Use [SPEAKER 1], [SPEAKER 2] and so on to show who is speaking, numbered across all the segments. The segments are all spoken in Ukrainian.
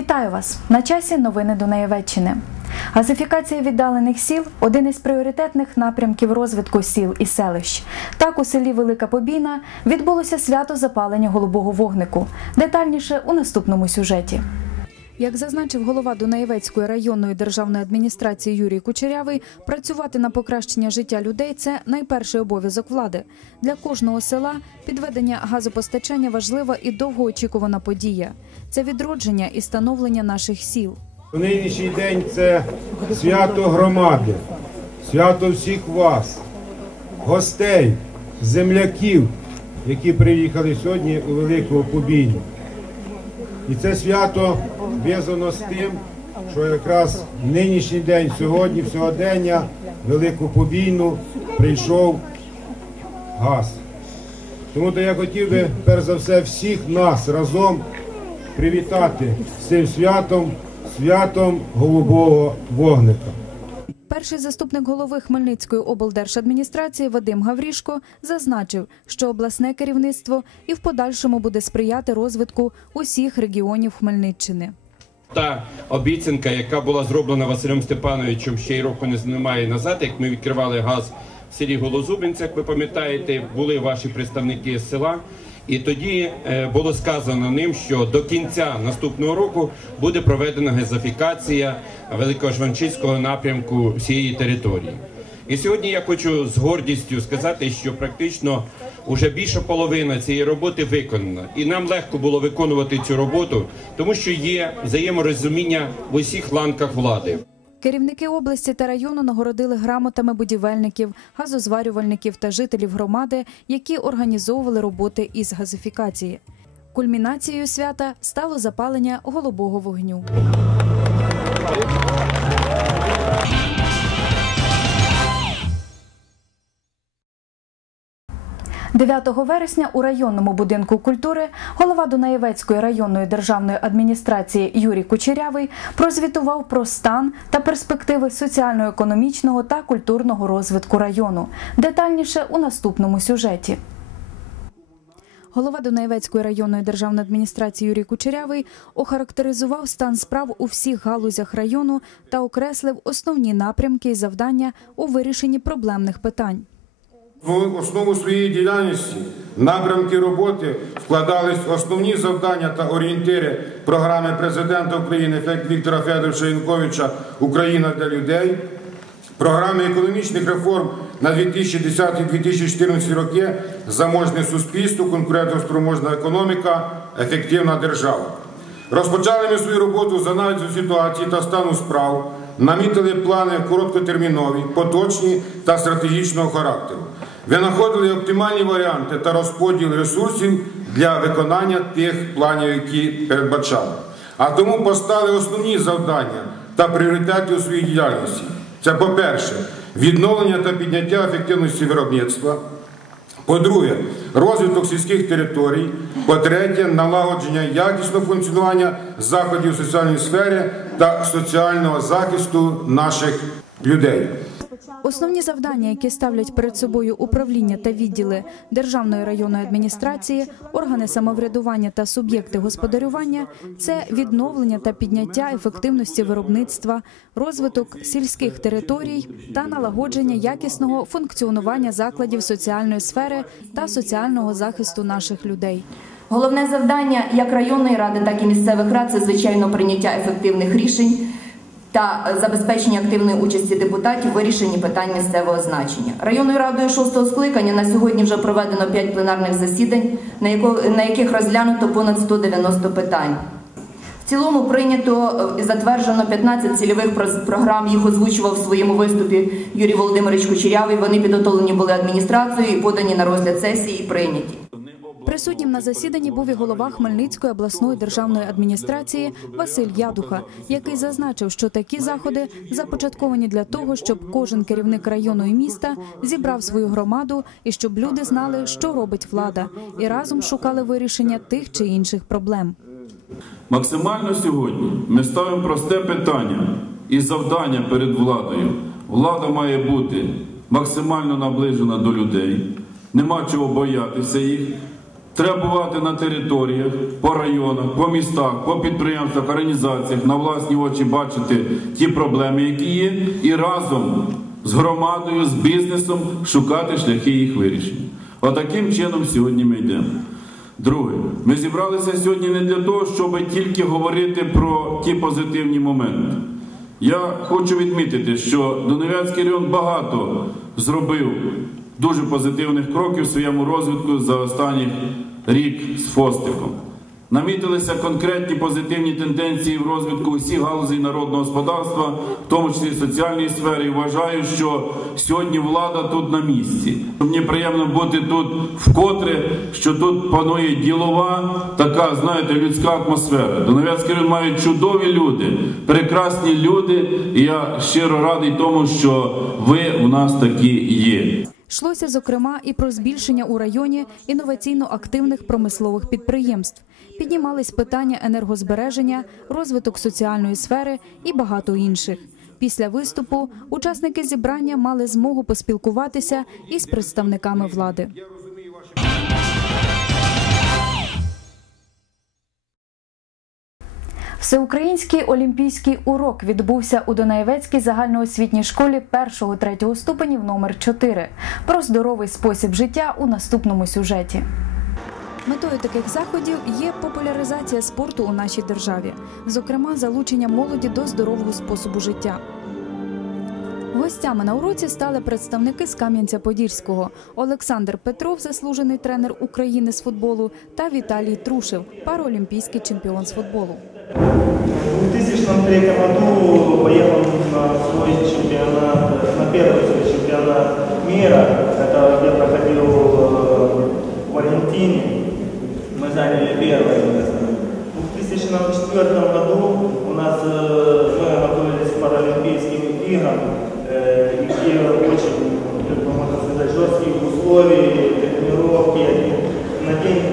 [SPEAKER 1] Вітаю вас! На часі новини Дунаєвеччини. Газифікація віддалених сіл один із пріоритетних напрямків розвитку сіл і селищ. Так, у селі Велика Побійна відбулося свято запалення голубого вогнику. Детальніше у наступному сюжеті. Як зазначив голова Дунаєвецької районної державної адміністрації Юрій Кучерявий, працювати на покращення життя людей це найперший обов'язок влади. Для кожного села підведення газопостачання важлива і довгоочікувана подія. Це відродження і становлення наших сіл.
[SPEAKER 2] У нинішній день це свято громади, свято всіх вас, гостей, земляків, які приїхали сьогодні у Велику Побійну. І це свято зв'язано з тим, що якраз нинішній день, сьогодні, в сьогодення, Велику Побійну прийшов газ. Тому то я хотів би, перш за все, всіх нас разом привітати з цим святом, святом голубого вогника.
[SPEAKER 1] Перший заступник голови Хмельницької облдержадміністрації Вадим Гаврішко зазначив, що обласне керівництво і в подальшому буде сприяти розвитку усіх регіонів Хмельниччини.
[SPEAKER 3] Та обіцянка, яка була зроблена Василем Степановичем ще й року не немає назад, як ми відкривали газ в селі Голозубинця, як ви пам'ятаєте, були ваші представники з села. І тоді е, було сказано ним, що до кінця наступного року буде проведена газифікація Великожванчицького напрямку всієї території. І сьогодні я хочу з гордістю сказати, що практично вже більша половина цієї роботи виконана, і нам легко було виконувати цю роботу, тому що є взаєморозуміння в усіх ланках влади.
[SPEAKER 1] Керівники області та району нагородили грамотами будівельників, газозварювальників та жителів громади, які організовували роботи із газифікації. Кульмінацією свята стало запалення голубого вогню. 9 вересня у районному будинку культури голова Дунаєвецької районної державної адміністрації Юрій Кучерявий прозвітував про стан та перспективи соціально-економічного та культурного розвитку району. Детальніше у наступному сюжеті. Голова Дунаєвецької районної державної адміністрації Юрій Кучерявий охарактеризував стан справ у всіх галузях району та окреслив основні напрямки і завдання у вирішенні проблемних питань.
[SPEAKER 2] В основу своєї діяльності напрямки роботи вкладались основні завдання та орієнтири програми президента України Віктора Федоровича Януковича Україна для людей, програми економічних реформ на 2010-2014 роки заможне суспільство, конкурентоспроможна економіка, ефективна держава. Розпочали ми свою роботу з аналізу ситуації та стану справ, намітили плани короткотермінові, поточні та стратегічного характеру. Винаходили оптимальні варіанти та розподіл ресурсів для виконання тих планів, які передбачали. А тому постали основні завдання та пріоритети у своїй діяльності. Це, по-перше, відновлення та підняття ефективності виробництва. По-друге, розвиток сільських територій. По-третє, налагодження якісного функціонування заходів соціальної сфери та соціального захисту наших людей.
[SPEAKER 1] Основні завдання, які ставлять перед собою управління та відділи державної районної адміністрації, органи самоврядування та суб'єкти господарювання це відновлення та підняття ефективності виробництва, розвиток сільських територій та налагодження якісного функціонування закладів соціальної сфери та соціального захисту наших людей.
[SPEAKER 4] Головне завдання як районної ради, так і місцевих рад це звичайно прийняття ефективних рішень та забезпечення активної участі депутатів у вирішенні питань місцевого значення. Районною радою шостого скликання на сьогодні вже проведено 5 пленарних засідань, на яких розглянуто понад 190 питань. В цілому прийнято і затверджено 15 цільових програм. Їх озвучував в своєму виступі Юрій Володимирович Кучерявий. Вони підготовлені були адміністрацією і подані на розгляд сесії і прийняті.
[SPEAKER 1] Присутнім на засіданні був і голова Хмельницької обласної державної адміністрації Василь Ядуха, який зазначив, що такі заходи започатковані для того, щоб кожен керівник району і міста зібрав свою громаду і щоб люди знали, що робить влада, і разом шукали вирішення тих чи інших проблем.
[SPEAKER 5] Максимально сьогодні ми ставимо просте питання і завдання перед владою. Влада має бути максимально наближена до людей, нема чого боятися їх. Треба бувати на територіях, по районах, по містах, по підприємствах, організаціях, на власні очі бачити ті проблеми, які є, і разом з громадою, з бізнесом шукати шляхи їх вирішення. Отаким чином сьогодні ми йдемо. Друге, ми зібралися сьогодні не для того, щоб тільки говорити про ті позитивні моменти. Я хочу відмітити, що Донецький район багато зробив дуже позитивних кроків в своєму розвитку за останній рік з Фостиком. Намітилися конкретні позитивні тенденції в розвитку усіх галузей народного господарства, в тому числі соціальної сфери. І вважаю, що сьогодні влада тут на місці. Мені приємно бути тут вкотре, що тут панує ділова, така, знаєте, людська атмосфера. Донецький район має чудові люди, прекрасні люди. І я щиро радий тому, що ви у нас такі є.
[SPEAKER 1] Йшлося зокрема і про збільшення у районі інноваційно активних промислових підприємств. Піднімались питання енергозбереження, розвиток соціальної сфери і багато інших. Після виступу учасники зібрання мали змогу поспілкуватися із представниками влади. Всеукраїнський олімпійський урок відбувся у Донаєвецькій загальноосвітній школі 1-3 ступенів номер 4 про здоровий спосіб життя у наступному сюжеті. Метою таких заходів є популяризація спорту у нашій державі, зокрема залучення молоді до здорового способу життя. Гостями на уроці стали представники з Кам'янця-Подільського Олександр Петров, заслужений тренер України з футболу, та Віталій Трушев, параолімпійський чемпіон з футболу.
[SPEAKER 6] В 2003 году поехал на свой чемпионат, на первый свой чемпионат мира, это я проходил э, в Аргентине. Мы заняли первое место. В 2004 году у нас э, мы готовились к Паралимпийским играм, э, и где очень, как бы можно сказать, жесткие условия, тренировки, на день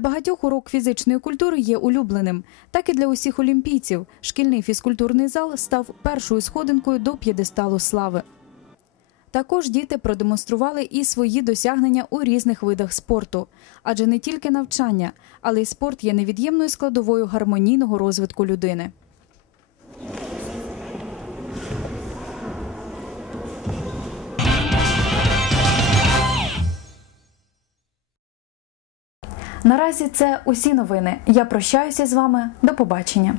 [SPEAKER 1] багатьох урок фізичної культури є улюбленим, так і для усіх олімпійців. Шкільний фізкультурний зал став першою сходинкою до п'єдесталу слави. Також діти продемонстрували і свої досягнення у різних видах спорту, адже не тільки навчання, але й спорт є невід'ємною складовою гармонійного розвитку людини. Наразі це усі новини. Я прощаюся з вами. До побачення.